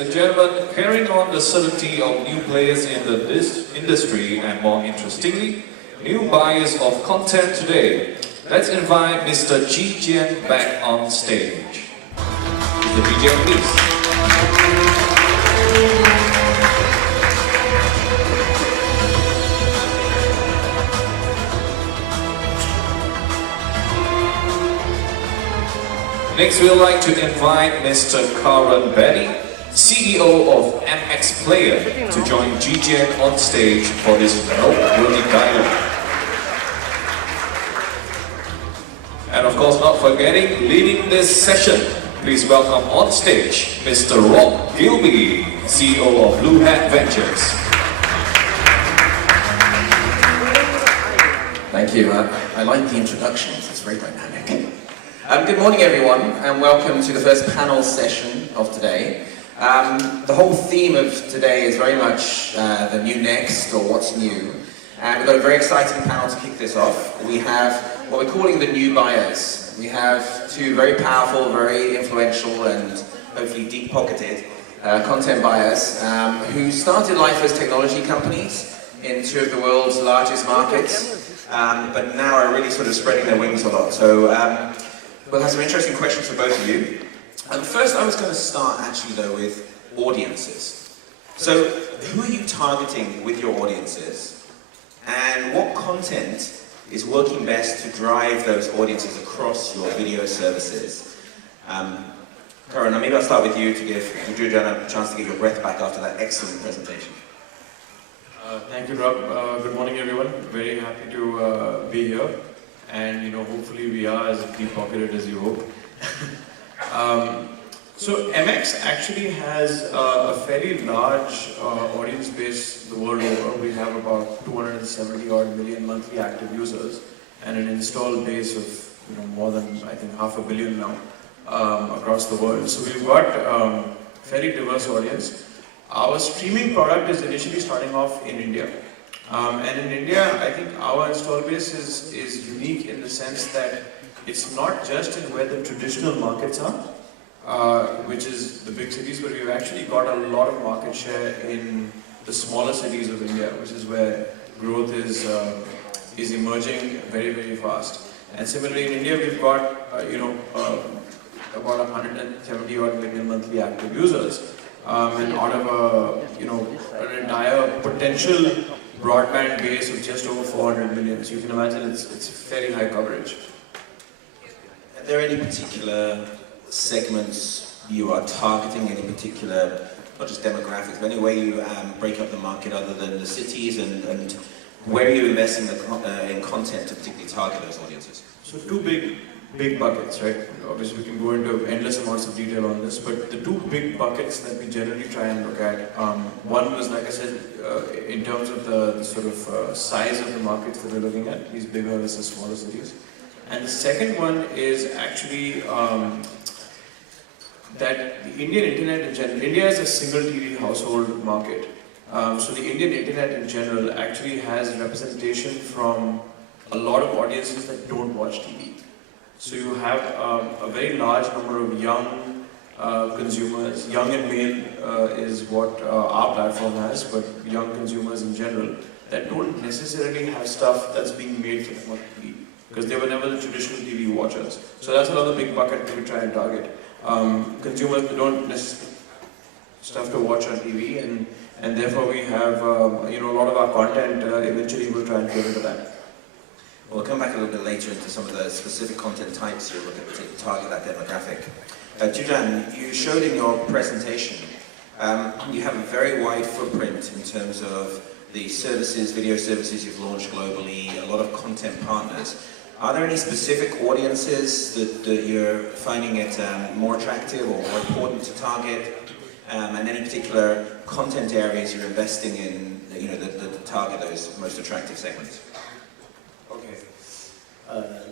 and gentlemen, carrying on the certainty of new players in this industry and more interestingly, new buyers of content today, let's invite Mr. Ji Jian back on stage. Mr. Ji Jian, please. Next, we'd like to invite Mr. Karan Bedi, CEO of MX Player, to join Ji Jian on stage for this noteworthy dialogue. And of course, not forgetting, leading this session, please welcome on stage Mr. Rob Gilby, CEO of Blue Hat Ventures. Thank you. I like the introductions, it's very dynamic. Good morning everyone, and welcome to the first panel session of today. The whole theme of today is very much the new next, or what's new. And we've got a very exciting panel to kick this off. We have what we're calling the new buyers. We have two very powerful, very influential, and hopefully deep-pocketed content buyers who started life as technology companies in two of the world's largest markets, but now are really sort of spreading their wings a lot. So we'll have some interesting questions for both of you. First, I was going to start actually though with audiences. So, who are you targeting with your audiences? And what content is working best to drive those audiences across your video services? Karan, maybe I'll start with you to give Ju Jian a chance to get your breath back after that excellent presentation. Thank you, Rob. Good morning, everyone. Very happy to be here. And hopefully we are as deep-pocketed as you hope. So MX actually has a fairly large audience base the world over. We have about 270 odd million monthly active users and an installed base of more than I think 500 million now across the world. So we've got fairly diverse audience. Our streaming product is initially starting off in India. And in India, I think our install base is unique in the sense that it's not just in where the traditional markets are, which is the big cities, but we've actually got a lot of market share in the smaller cities of India, which is where growth is emerging very, very fast. And similarly in India, we've got about 170 odd million monthly active users, and out of an entire potential broadband base of just over 400 million. So you can imagine it's very high coverage. Are there any particular segments you are targeting, any particular, not just demographics, but any way you break up the market other than the cities, and where are you investing in content to particularly target those audiences? So two big buckets, right? Obviously we can go into endless amounts of detail on this, but the two big buckets that we generally try and look at, one was, like I said, in terms of the sort of size of the markets that we're looking at, these bigger versus smaller cities. And the second one is actually that the Indian internet in general, India is a single TV household market. So the Indian internet in general actually has representation from a lot of audiences that don't watch TV. So you have a very large number of young consumers. Young and male is what our platform has, but young consumers in general that don't necessarily have stuff that's being made for them on TV, because they were never the traditional TV watchers. So that's another big bucket that we try and target. Consumers that don't necessarily stuff to watch on TV, and therefore we have a lot of our content eventually will try and cater to that. We'll come back a little bit later into some of the specific content types you're looking to target that demographic. Ju Jian, you showed in your presentation, you have a very wide footprint in terms of the services, video services you've launched globally, a lot of content partners. Are there any specific audiences that you're finding it more attractive or more important to target, and any particular content areas you're investing in that target those most attractive segments?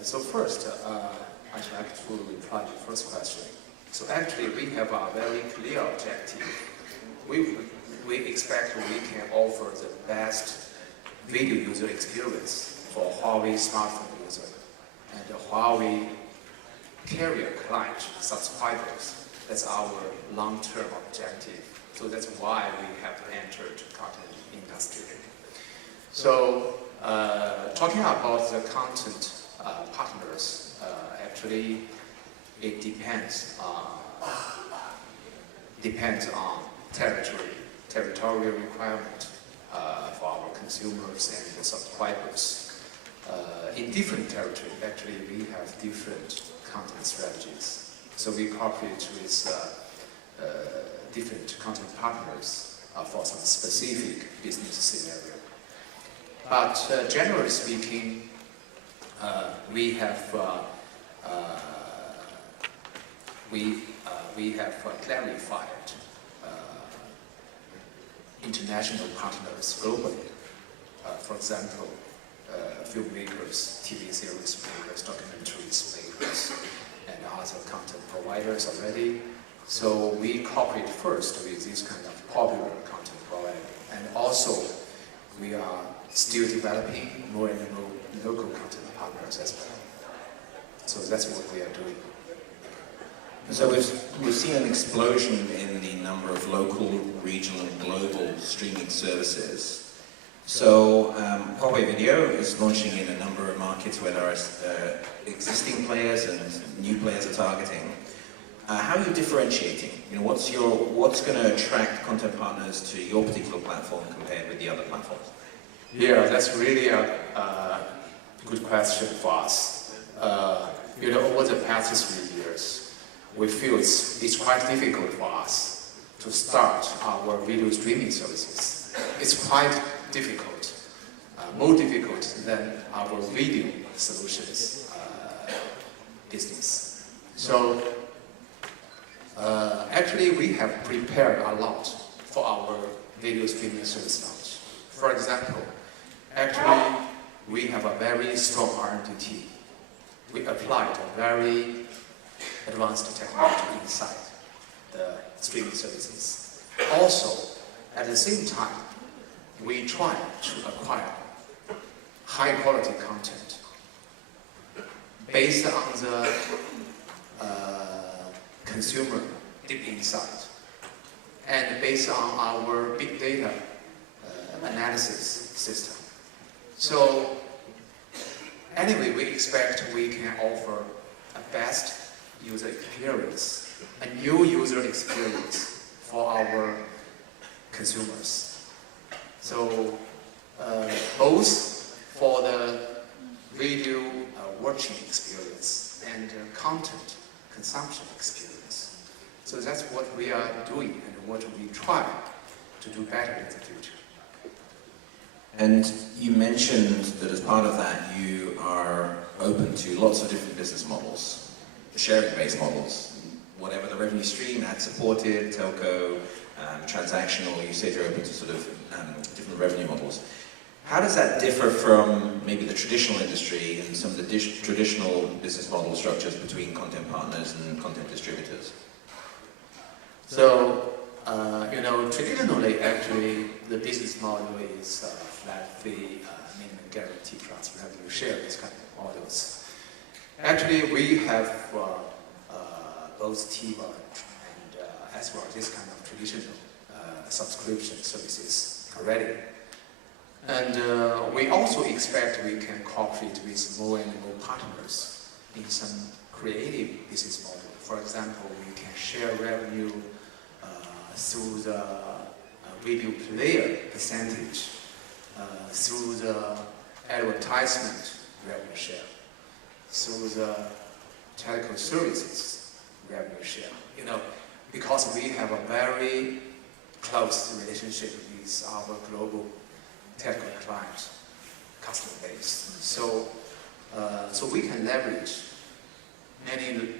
So first, I'd like to reply to the first question. So actually, we have a very clear objective. We expect we can offer the best video user experience for Huawei smartphone user and Huawei carrier client subscribers. That's our long-term objective. So that's why we have entered content industry. So talking about the content partners, actually it depends on territorial requirement for our consumers and the subscribers. In different territories, actually, we have different content strategies. So we cooperate with different content partners for some specific business scenario. But generally speaking, we have clarified international partners globally. For example, filmmakers, TV series makers, documentaries makers, and other content providers already. So we cooperate first with this kind of popular content provider, and also we are still developing more and more local content partners as well. So that's what we are doing. So we've seen an explosion in the number of local, regional, and global streaming services. So Huawei Video is launching in a number of markets where there are existing players and new players are targeting. How are you differentiating? You know, what's going to attract content partners to your particular platform compared with the other platforms? Yeah, that's really a good question for us. Over the past 3 years, we feel it's quite difficult for us to start our video streaming services. It's quite difficult, more difficult than our video solutions business. So actually, we have prepared a lot for our video streaming service launch. For example, actually, we have a very strong R&D team. We applied a very advanced technology inside the streaming services. Also, at the same time, we try to acquire high-quality content based on the consumer deep insight and based on our big data analysis system. So anyway, we expect we can offer a best user experience, a new user experience for our consumers. So both for the video watching experience and content consumption experience. So that's what we are doing and what we try to do better in the future. And you mentioned that as part of that, you are open to lots of different business models, sharing-based models, whatever the revenue stream, ad-supported, telco, transactional. You said you're open to sort of different revenue models. How does that differ from maybe the traditional industry and some of the traditional business model structures between content partners and content distributors? So, traditionally, actually, the business model is flat fee, minimum guarantee plus revenue share, these kind of models. Actually, we have both TVer and as well this kind of traditional subscription services already. And we also expect we can cooperate with more and more partners in some creative business model. For example, we can share revenue through the video player percentage, through the advertisement revenue share, through the telco services revenue share. Because we have a very close relationship with our global telco client customer base. So we can leverage many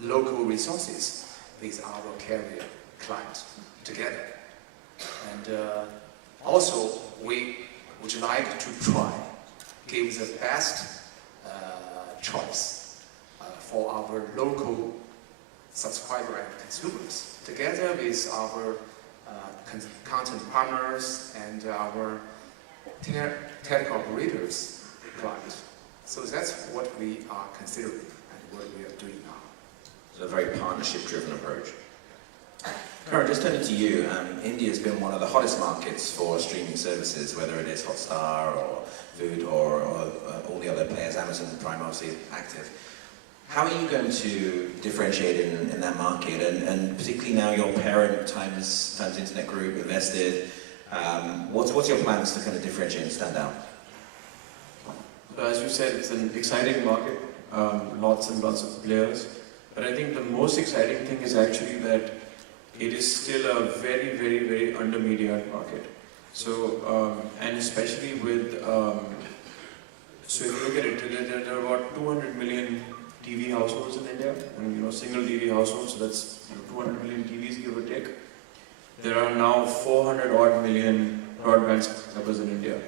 local resources with our carrier client together. And also, we would like to try give the best choice for our local subscriber and consumers together with our content partners and our telco operators client. So that's what we are considering and what we are doing now. a very partnership-driven approach. Karan, just turning to you, India has been one of the hottest markets for streaming services, whether it is Hotstar or Voot or all the other players, Amazon Prime obviously active. How are you going to differentiate in that market, and particularly now your parent, Times Internet Group, invested, what's your plans to kind of differentiate and stand out? As you said, it's an exciting market, lots and lots of players, but I think the most exciting thing is actually that it is still a very, very, very under-mediated market. So, and especially with, so if you look at it, there are about 200 million TV households in India, and single TV households, so that's 200 million TVs, give or take. There are now 400 odd million broadband subscribers in India,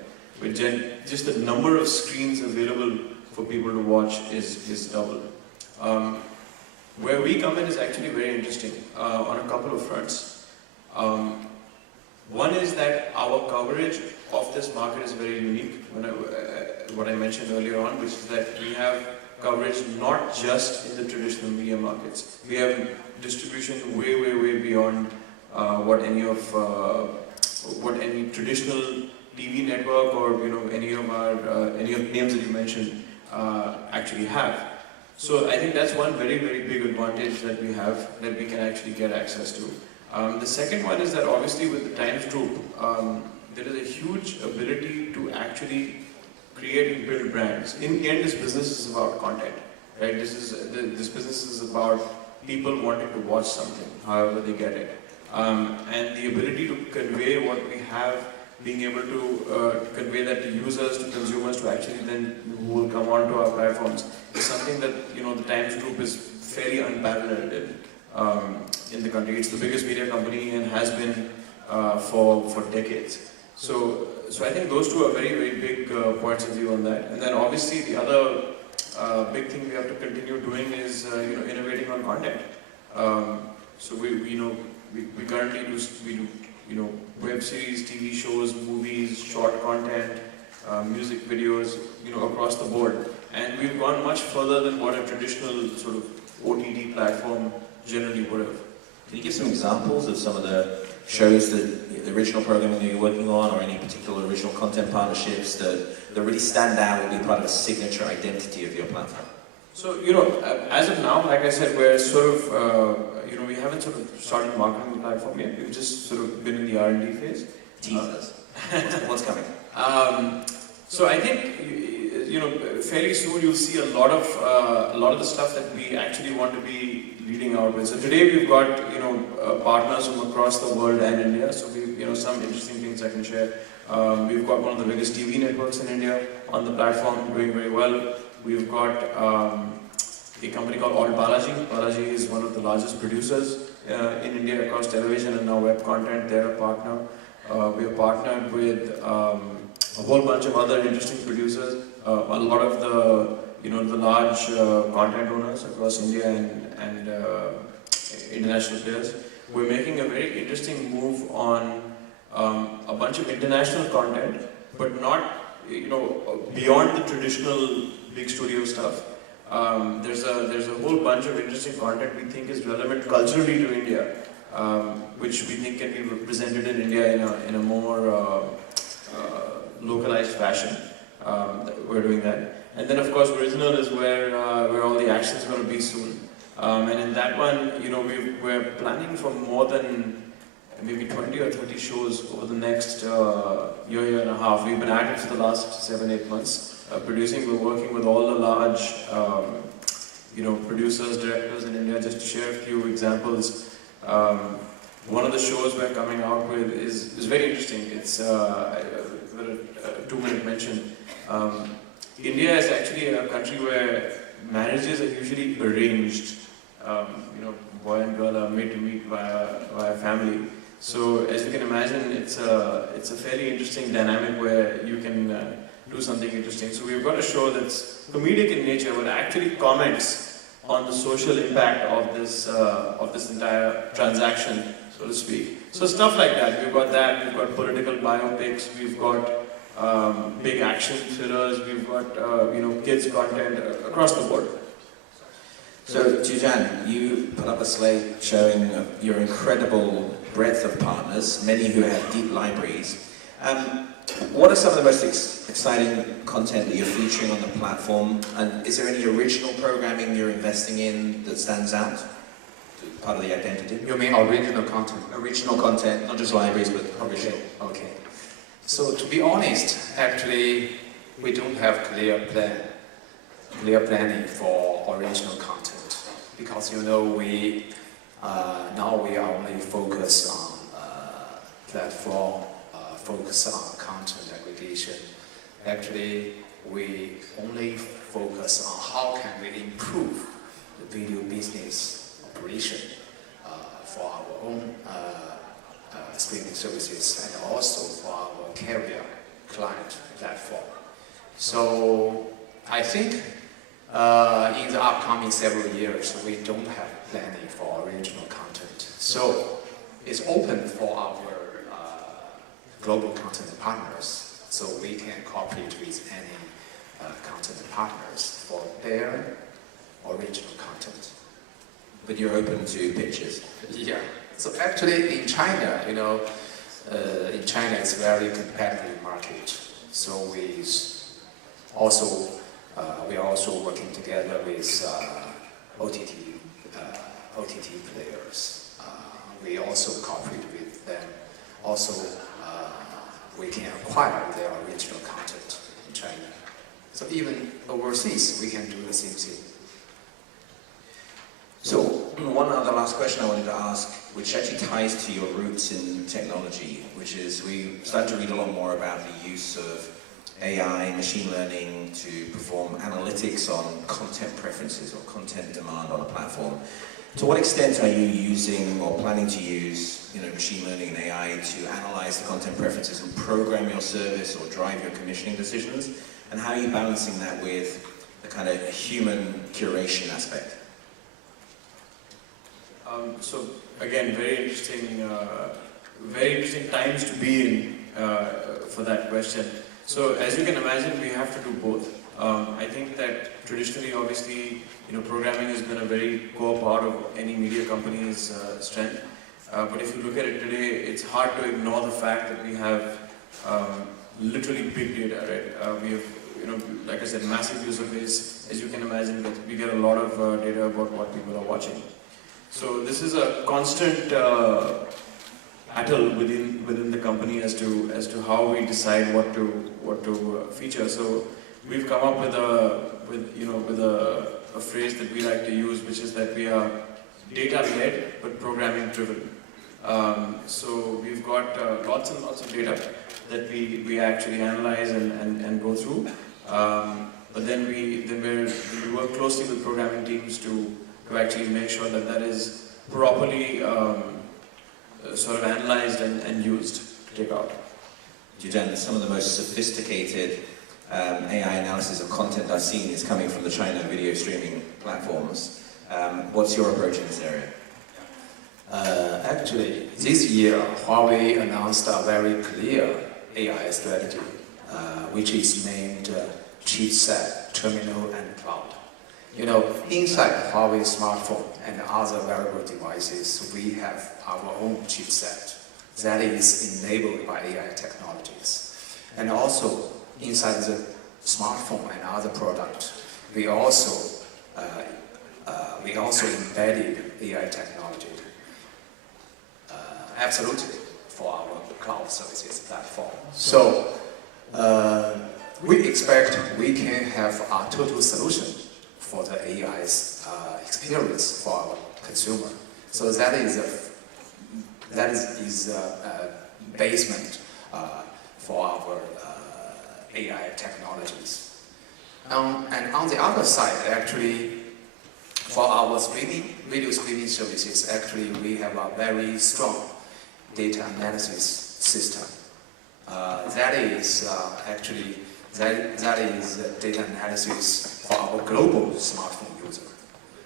which just the number of screens available for people to watch is double. Where we come in is actually very interesting on a couple of fronts. One is that our coverage of this market is very unique, what I mentioned earlier on, which is that we have coverage not just in the traditional media markets. We have distribution way, way, way beyond what any traditional TV network or any of the names that you mentioned actually have. So I think that's one very, very big advantage that we have, that we can actually get access to. The second one is that obviously with the Times Group, there is a huge ability to actually create and build brands. In the end, this business is about content, right? This business is about people wanting to watch something, however they get it. And the ability to convey what we have, being able to convey that to users, to consumers, to actually then who will come onto our platforms, is something that the Times Group is fairly unparalleled in the country. It's the biggest media company and has been for decades. So I think those two are very, very big points of view on that. And then obviously the other big thing we have to continue doing is innovating on content. So we currently do web series, TV shows, movies, short content, music videos, across the board. And we've gone much further than what a traditional sort of OTT platform generally would have. Can you give some examples of some of the shows, the original programming that you're working on, or any particular original content partnerships that really stand out and be part of a signature identity of your platform? So, as of now, like I said, we're sort of, we haven't sort of started marketing the platform yet. We've just sort of been in the R&D phase. Tease us. What's coming? So I think, fairly soon you'll see a lot of the stuff that we actually want to be leading out with. So today we've got, partners from across the world and India. So we've, some interesting things I can share. We've got one of the biggest TV networks in India on the platform, doing very well. We've got a company called Alt Balaji. Balaji is one of the largest producers in India across television and now web content. They're a partner. We are partnered with a whole bunch of other interesting producers. A lot of the large content owners across India and international players. We're making a very interesting move on a bunch of international content, but not beyond the traditional big studio stuff. There's a whole bunch of interesting content we think is relevant culturally to India, which we think can be represented in India in a more localized fashion. We're doing that. And then of course original is where all the action is going to be soon. And in that one, we're planning for more than maybe 20 or 30 shows over the next year and a half. We've been at it for the last 7-8 months. Producing, we're working with all the large, producers, directors in India. Just to share a few examples, one of the shows we're coming out with is very interesting. It's a 2-minute mention. India is actually a country where marriages are usually arranged. Boy and girl are made to meet via family. So as you can imagine, it's a fairly interesting dynamic where you can do something interesting. So we've got a show that's comedic in nature, but actually comments on the social impact of this entire transaction, so to speak. So stuff like that. We've got that. We've got political biopics. We've got big action thrillers. We've got kids content across the board. So, Jujan, you put up a slide showing your incredible breadth of partners, many who have deep libraries. What are some of the most exciting content that you're featuring on the platform? And is there any original programming you're investing in that stands out? Part of the identity? You mean original content? Original content, not just libraries, but original. Okay. So to be honest, actually, we don't have clear planning for original content, because we now we are only focused on platform, focus on content aggregation. Actually, we only focus on how can we improve the video business operation for our own streaming services and also for our carrier client platform. So I think in the upcoming several years we don't have planning for original content. So it's open for our global content partners, so we can cooperate with any content partners for their original content. But you're open to pitches? Yeah. So actually in China, in China it's a very competitive market. So we are also working together with OTT players. We also cooperate with them. Also, we can acquire their original content in China. So even overseas, we can do the same thing. So, one other last question I wanted to ask, which actually ties to your roots in technology, which is we started to read a lot more about the use of AI, machine learning to perform analytics on content preferences or content demand on a platform. To what extent are you using or planning to use machine learning and AI to analyze the content preferences and program your service or drive your commissioning decisions? And how are you balancing that with the kind of human curation aspect? So again, very interesting times to be in for that question. So as you can imagine, we have to do both. I think that traditionally, obviously, programming has been a very core part of any media company's strength. But if you look at it today, it's hard to ignore the fact that we have literally big data, right? We have, like I said, massive user base. As you can imagine, we get a lot of data about what people are watching. So this is a constant battle within the company as to how we decide what to feature. So we've come up with a phrase that we like to use, which is that we are data-led but programming-driven. So we've got lots and lots of data that we actually analyze and go through. But then we work closely with programming teams to actually make sure that is properly sort of analyzed and used to take out. Jujan, some of the most sophisticated AI analysis of content I've seen is coming from the China video streaming platforms. What's your approach in this area? Actually, this year, Huawei announced a very clear AI strategy, which is named chipset, terminal, and cloud. Inside Huawei smartphone and other wearable devices, we have our own chipset that is enabled by AI technologies. And also, inside the smartphone and other products, we also embedded AI technology. Absolutely, for our cloud services platform. So, we expect we can have a total solution for the AI's experience for our consumer. So that is a basement for our AI technologies. And on the other side, actually, for our video streaming services, actually we have a very strong data analysis system. That is data analysis for our global smartphone user.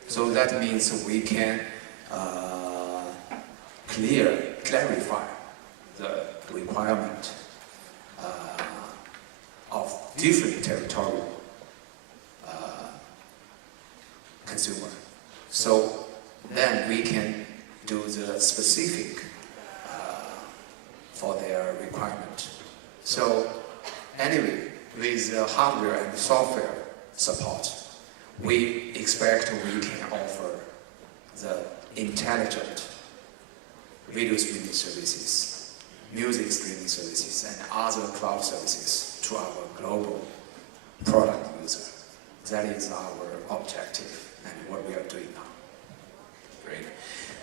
So that means we can clarify the requirement of different territorial consumer. So then we can do the specific for their requirement. So anyway, with the hardware and software support, we expect we can offer the intelligent video streaming services, music streaming services, and other cloud services to our global product user. That is our objective and what we are doing now. Great.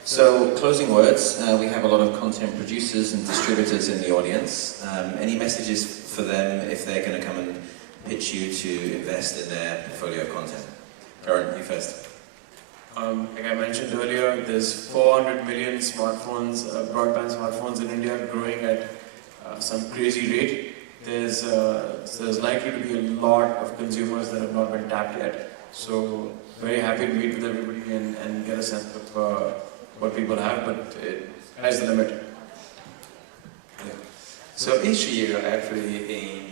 So, closing words. We have a lot of content producers and distributors in the audience. Any messages for them if they're going to come and pitch you to invest in their portfolio of content? Karan, you first. Like I mentioned earlier, there's 400 million smartphones, broadband smartphones in India, growing at some crazy rate. There's likely to be a lot of consumers that have not been tapped yet. So very happy to meet with everybody and get a sense of what people have, but sky's the limit. Yeah. So each year, actually, in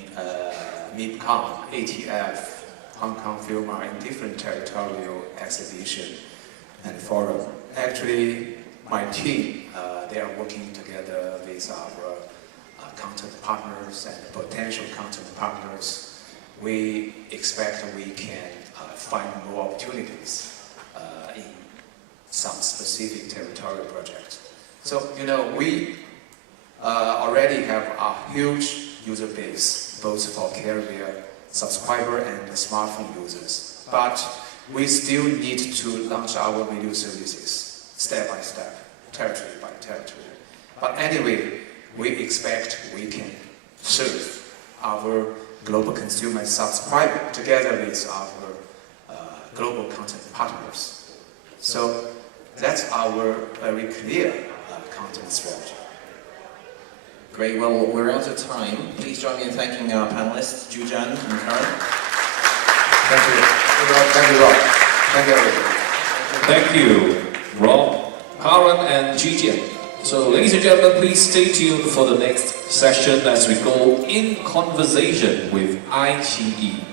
MIPCOM, ATF, Hong Kong Film are in different territorial exhibition and forum. Actually, my team, they are working together with our content partners and potential content partners. We expect we can find more opportunities in some specific territorial projects. So, you know, we already have a huge user base, both for carrier, subscriber, and smartphone users. But we still need to launch our video services step by step, territory by territory. But anyway, we expect we can serve our global consumer subscriber together with our global content partners. So that's our very clear content strategy. Great, well, we're out of time. Please join me in thanking our panelists, Jujan and Karan. Thank you. Thank you, Rob. Thank you, everybody. Thank you, Rob, Karan, and Jijian. So, ladies and gentlemen, please stay tuned for the next session as we go in conversation with iQIYI.